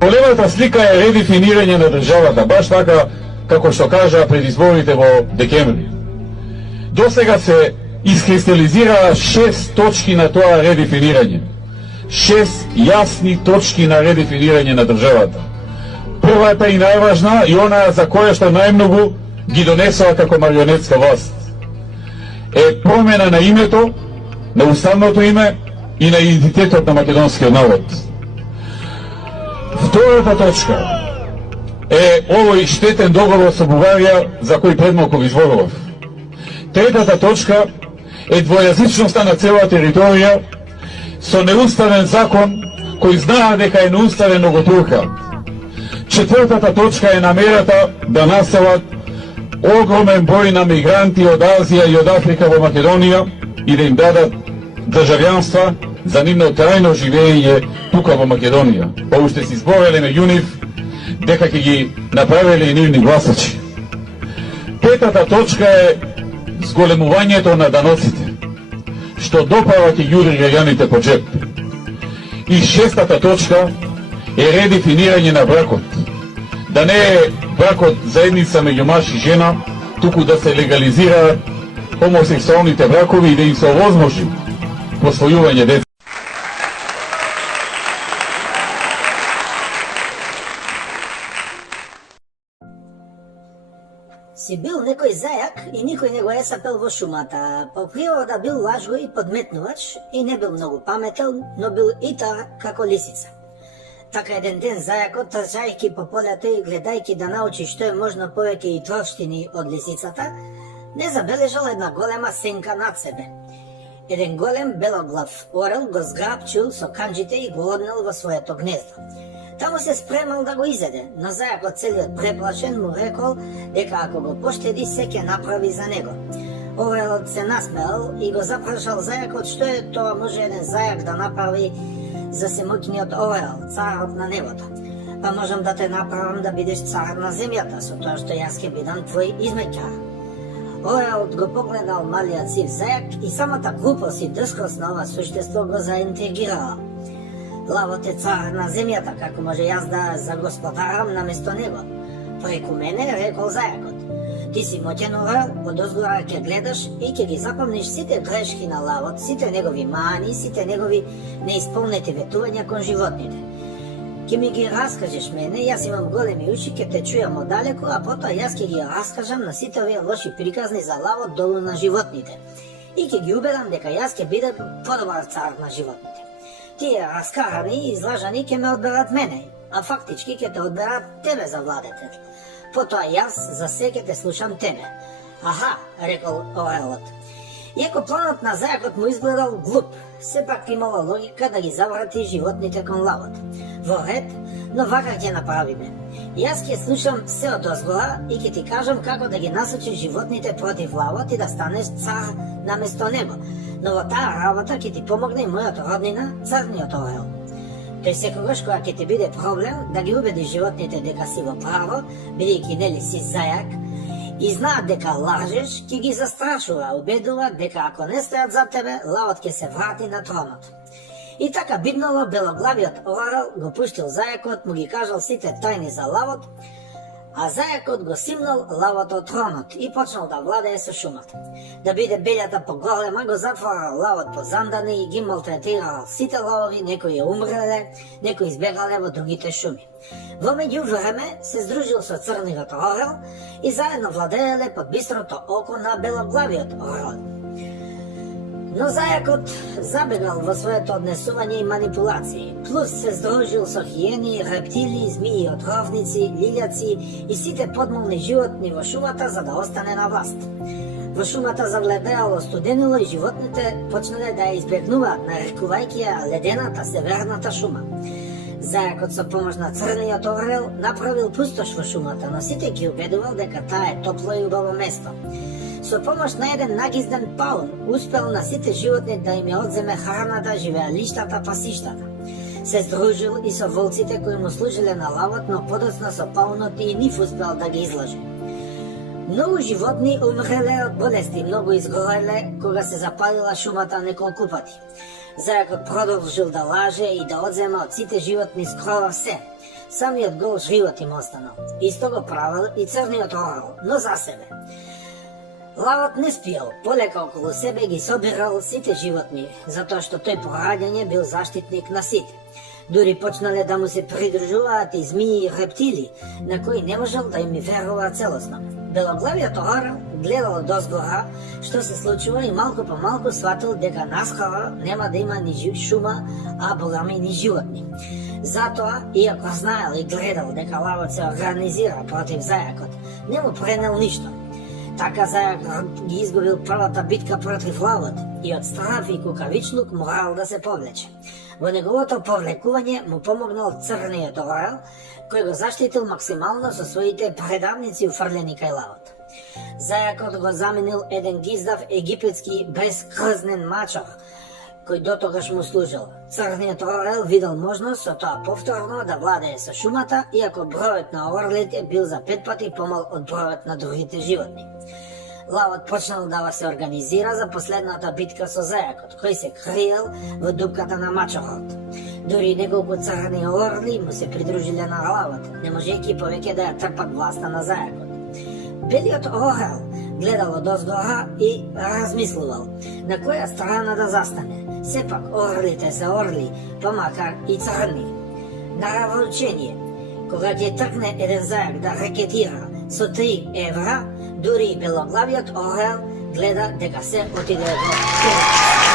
Големата слика е редефинирање на државата, баш така како што кажа пред изборите во декември. Досега се искристализира 6 точки на тоа редефинирање. 6 јасни точки на редефинирање на државата. Првата и најважна и она за која што најмногу ги донесува како марионетска власт е промена на името, на уставното име и на идентитетот на македонскиот народ. Втората точка е овој штетен договор со Бугарија за кој предмалку ви зборував. Третата точка е двојазичноста на цела територија со неуставен закон кој знае дека е неуставен но го турка. Четвртата точка е намерата да населат огромен број на мигранти од Азија и од Африка во Македонија и да им дадат државјанства за нивно трајно живење тука во Македонија. Ово што си збореле меѓу нив дека ќе ги направиле и нивни гласачи. Петата точка е зголемувањето на даноците, што допава ќе ги удари граѓаните по джеп. И шестата точка е редефинирање на бракот. Да не е бракот заедница меѓу маж и жена, туку да се легализираат хомосексуалните бракови и да им се овозможи посвојување деца. Си бил некој зајак и никој не го е сапел во шумата. По природа бил лажго и подметнувач и не бил многу паметен, но бил и таа како лисица. Така еден ден зајакот, трчајќи по полето и гледајќи да научи што е можно повеќе и троштини од лисицата, не забележал една голема сенка над себе. Еден голем белоглав орел го зграпчил со канџите и го однел во своето гнездо. Таму се спремал да го изеде, но зајакот целиот преплашен му рекол дека ако го поштеди се ќе направи за него. Орелот се насмеал и го запрашал зајакот што е тоа може еден зајак да направи за семоќниот орел, царот на небото. Па можам да те направам да бидеш цар на земјата, со тоа што јас ќе бидам твој измеќар. Орелот го погледнал малиот сив зајак и самата глупост и дрскост на ова суштество го заинтригирала. Лавот е цар на земјата, како може јас да загосподарам наместо него? Преку мене, рекол зајакот. Ти си моќен орел, одозгора ќе гледаш и ќе ги запомниш сите грешки на лавот, сите негови мани, сите негови неисполнети ветувања кон животните. Ќе ми ги раскажеш мене, јас имам големи уши, ќе те чујам оддалеку, а потоа јас ќе ги раскажам на сите овие лоши приказни за лавот долу на животните. И ќе ги убедам дека јас ќе бидам подобар цар на животните. Тие раскарани и излажани ќе ме одберат мене, а фактички ќе те одберат тебе за владетел. Потоа јас за се ќе те слушам тебе. Аха, рекол орелот. Иако планот на зајакот му изгледал глуп, сепак имала логика да ги заврати животните кон лавот. Во ред, но вака ќе направиме. Јас ќе слушам се од озгора и ќе ти кажам како да ги насочиш животните против лавот и да станеш цар наместо него. Но во таа работа ќе ти помогне и мојот роднина, црниот орел. Тој секогаш кога ќе ти биде проблем да ги убеди животните дека си во право, бидејќи нели си зајак, и знаат дека лажеш, ќе ги застрашува, убедува дека ако не стојат за тебе, лавот ќе се врати на тронот. И така биднало, белоглавиот орел го пуштил зајакот, му ги кажал сите тајни за лавот, а зајакот го симнал лавот од тронот и почнал да владее со шумата. Да биде белјата поголема, го затворал лавот по зандани и ги малтретирал сите лавови, некои умреле, некои избегале во другите шуми. Во меѓувреме се здружил со црниот орел и заедно владееле под бистрото око на белоглавиот орел. Но зајакот забегал во своето однесување и манипулации, плюс се здружил со хиени, рептили, змии, отровници, лилјаци и сите подмолни животни во шумата за да остане на власт. Во шумата завладеало студенило и животните почнале да ја избегнуваат, нарекувајќи ја ледената северната шума. Зајакот со помош на црниот орел направил пустош во шумата, но сите ги убедувал дека таа е топло и убаво место. Со помош на еден нагизден паун, успел на сите животни да им ја одземе храната, живеалиштата, пасиштата. Се здружил и со волците кои му служиле на лавот, но подоцна со паунот и нив успел да ги излаже. Многу животни умреле од болести, многу изгореле кога се запалила шумата неколку пати. Зајакот продолжил да лаже и да одзема од сите животни скрова се. Самиот гол живот им останал. Исто го правил и црниот орел, но за себе. Лавот не спиел, полека околу себе ги собирал сите животни, затоа што тој по раѓање бил заштитник на сите. Дури почнале да му се придружуваат и змии и рептили, на кои не можел да им верува целосно. Белоглавиот орел гледал дозгора што се случува и малку по малку сватил дека наскоро нема да има ни шума, а богами ни животни. Затоа, иако знаел и гледал дека лавот се организира против зајакот, не му пренел ништо. Така зајакот ги изгубил првата битка против лавот и од страв и кукавичлук морал да се повлече. Во неговото повлекување му помогнал црниот орел, кој го заштитил максимално со своите предавници уфрлени кај лавот. Зајакот го заменил еден гиздав египетски безкрзнен мачор, кој дотогаш му служил. Црниот орел видел можност со тоа повторно да владее со шумата, иако бројот на орлите бил за 5 пати помал од бројот на другите животни. Лавот почнал да се организира за последната битка со зајакот, кој се криел во дупката на мачорот. Дури неколку црни орли му се придружиле на лавот, не можејќи повеќе да ја трпат власта на зајакот. Белиот орел гледал од озгора и размислувал на која страна да застане. Сепак орлите се орли, помакар и црни. На равночение, кога ќе тркне еден зајак да рекетира со 3 евра, дури белоглавиот орел гледа дека се отиде во